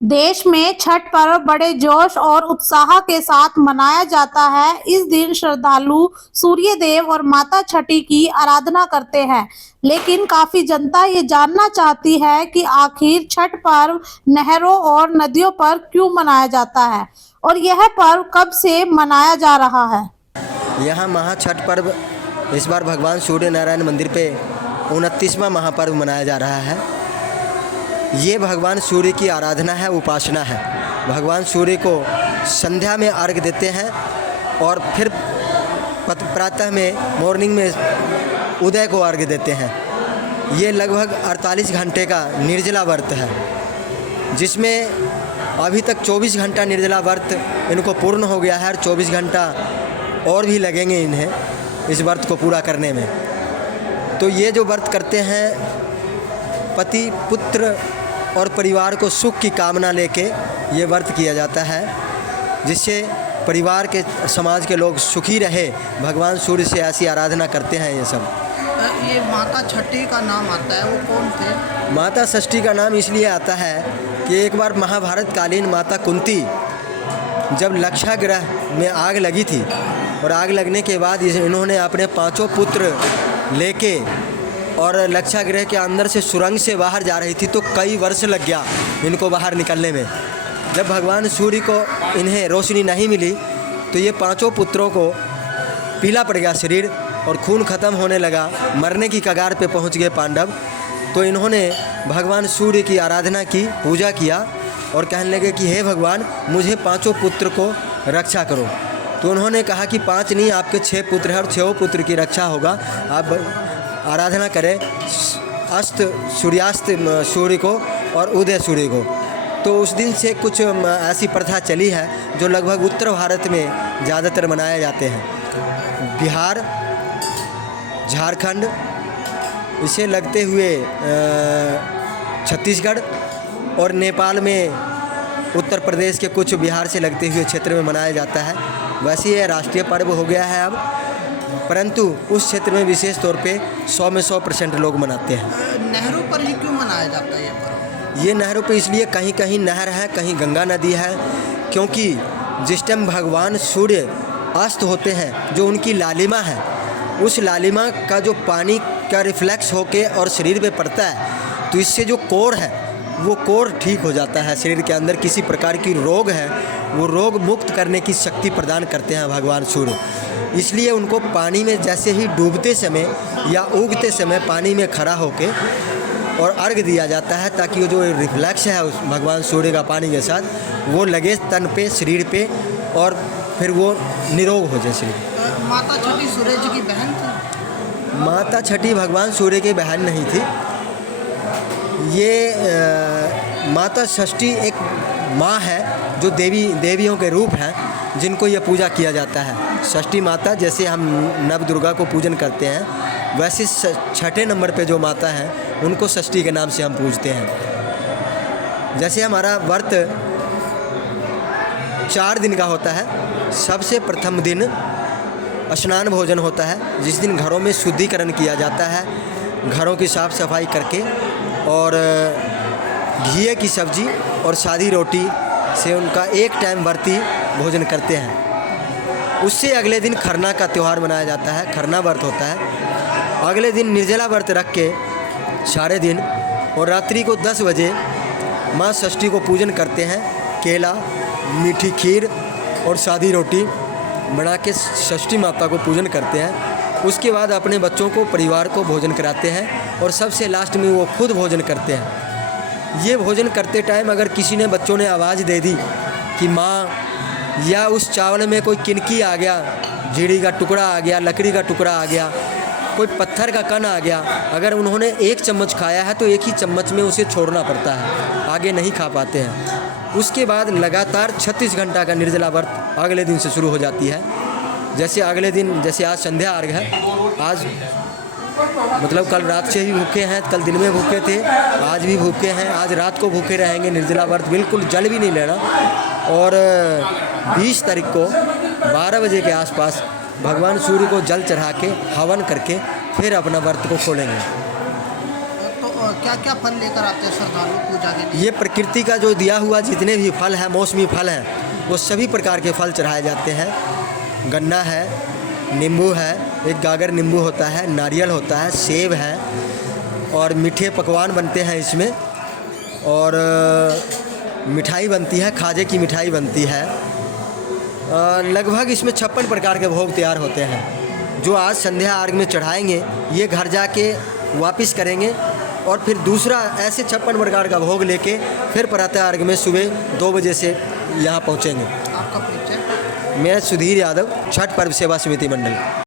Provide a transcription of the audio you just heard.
देश में छठ पर्व बड़े जोश और उत्साह के साथ मनाया जाता है। इस दिन श्रद्धालु सूर्य देव और माता छठी की आराधना करते हैं। लेकिन काफी जनता ये जानना चाहती है कि आखिर छठ पर्व नहरों और नदियों पर क्यों मनाया जाता है और यह पर्व कब से मनाया जा रहा है। यहाँ महाछठ पर्व इस बार भगवान सूर्य नारायण मंदिर पे 29वां महापर्व मनाया जा रहा है। ये भगवान सूर्य की आराधना है, उपासना है। भगवान सूर्य को संध्या में अर्घ्य देते हैं और फिर प्रातः में मॉर्निंग में उदय को अर्घ्य देते हैं। ये लगभग 48 घंटे का निर्जला व्रत है, जिसमें अभी तक 24 घंटा निर्जला व्रत इनको पूर्ण हो गया है और 24 घंटा और भी लगेंगे इन्हें इस व्रत को पूरा करने में। तो ये जो व्रत करते हैं, पति पुत्र और परिवार को सुख की कामना लेके ये व्रत किया जाता है, जिससे परिवार के समाज के लोग सुखी रहे। भगवान सूर्य से ऐसी आराधना करते हैं ये सब। ये माता छठी का नाम आता है, वो कौन थे? माता षष्ठी का नाम इसलिए आता है कि एक बार महाभारत कालीन माता कुंती जब लक्षागृह में आग लगी थी और आग लगने के बाद इन्होंने अपने 5 पुत्र लेके और लक्षागृह के अंदर से सुरंग से बाहर जा रही थी, तो कई वर्ष लग गया इनको बाहर निकलने में। जब भगवान सूर्य को इन्हें रोशनी नहीं मिली तो ये 5 पुत्रों को पीला पड़ गया शरीर और खून खत्म होने लगा, मरने की कगार पे पहुंच गए पांडव। तो इन्होंने भगवान सूर्य की आराधना की, पूजा किया और कहने लगे कि हे भगवान, मुझे 5 पुत्र को रक्षा करो। तो उन्होंने कहा कि 5 नहीं, आपके 6 पुत्र हैं और 6 पुत्र की रक्षा होगा। आप आराधना करें अस्त सूर्यास्त सूर्य को और उदय सूर्य को। तो उस दिन से कुछ ऐसी प्रथा चली है जो लगभग उत्तर भारत में ज़्यादातर मनाए जाते हैं। बिहार, झारखंड, इसे लगते हुए छत्तीसगढ़ और नेपाल में उत्तर प्रदेश के कुछ बिहार से लगते हुए क्षेत्र में मनाया जाता है। वैसे ये राष्ट्रीय पर्व हो गया है अब, परंतु उस क्षेत्र में विशेष तौर पे 100 में 100% लोग मनाते हैं। नहरों पर ही क्यों मनाया जाता है ये पर्व? ये नहरों पे इसलिए, कहीं कहीं नहर है, कहीं गंगा नदी है, क्योंकि जिस टाइम भगवान सूर्य अस्त होते हैं, जो उनकी लालिमा है, उस लालिमा का जो पानी का रिफ्लेक्स होके और शरीर पे पड़ता है, तो इससे जो कोढ़ है वो कोढ़ ठीक हो जाता है। शरीर के अंदर किसी प्रकार की रोग है, वो रोग मुक्त करने की शक्ति प्रदान करते हैं भगवान सूर्य। इसलिए उनको पानी में जैसे ही डूबते समय या उगते समय पानी में खड़ा होके और अर्घ दिया जाता है, ताकि वो जो रिफ्लेक्स है उस भगवान सूर्य का पानी के साथ, वो लगे तन पे, शरीर पे, और फिर वो निरोग हो जाए शरीर। माता छठी सूर्य जी की बहन थी? माता छठी भगवान सूर्य की बहन नहीं थी। ये माता षष्ठी एक माँ है जो देवियों के रूप हैं, जिनको ये पूजा किया जाता है। षष्ठी माता, जैसे हम नव दुर्गा को पूजन करते हैं, वैसे 6ठे नंबर पे जो माता हैं उनको षष्ठी के नाम से हम पूजते हैं। जैसे हमारा व्रत 4 दिन का होता है। सबसे प्रथम दिन स्नान भोजन होता है, जिस दिन घरों में शुद्धिकरण किया जाता है, घरों की साफ़ सफाई करके, और घी की सब्जी और सादी रोटी से उनका एक टाइम व्रती भोजन करते हैं। उससे अगले दिन खरना का त्यौहार मनाया जाता है, खरना व्रत होता है। अगले दिन निर्जला व्रत रख के सारे दिन और रात्रि को 10 बजे माँ षष्ठी को पूजन करते हैं। केला, मीठी खीर और सादी रोटी बना के षष्ठी माता को पूजन करते हैं। उसके बाद अपने बच्चों को, परिवार को भोजन कराते हैं और सबसे लास्ट में वो खुद भोजन करते हैं। ये भोजन करते टाइम अगर किसी ने, बच्चों ने आवाज़ दे दी कि माँ, या उस चावल में कोई किनकी आ गया, झीड़ी का टुकड़ा आ गया, लकड़ी का टुकड़ा आ गया, कोई पत्थर का कण आ गया, अगर उन्होंने 1 चम्मच खाया है तो 1 ही चम्मच में उसे छोड़ना पड़ता है, आगे नहीं खा पाते हैं। उसके बाद लगातार 36 घंटा का निर्जला व्रत अगले दिन से शुरू हो जाती है। जैसे अगले दिन, जैसे आज संध्या अर्घ है, आज मतलब कल रात से ही भूखे हैं, कल दिन में भूखे थे, आज भी भूखे हैं, आज रात को भूखे रहेंगे। निर्जला व्रत, बिल्कुल जल भी नहीं लेना। और 20 तारीख को 12 बजे के आसपास भगवान सूर्य को जल चढ़ा के हवन करके फिर अपना व्रत को खोलेंगे। तो क्या क्या फल लेकर आते हैं श्रद्धालु पूजा के लिए? ये प्रकृति का जो दिया हुआ जितने भी फल हैं, मौसमी फल हैं, वो सभी प्रकार के फल चढ़ाए जाते हैं। गन्ना है, नींबू है, एक गागर नींबू होता है, नारियल होता है, सेब है और मीठे पकवान बनते हैं इसमें। और मिठाई बनती है, खाजे की मिठाई बनती है। लगभग इसमें 56 प्रकार के भोग तैयार होते हैं, जो आज संध्या अर्घ में चढ़ाएंगे। ये घर जाके वापस करेंगे और फिर दूसरा ऐसे 56 प्रकार का भोग लेके फिर प्रातः अर्घ में सुबह 2 बजे से यहाँ पहुँचेंगे। आपका परिचय? मैं सुधीर यादव, छठ पर्व सेवा समिति मंडल।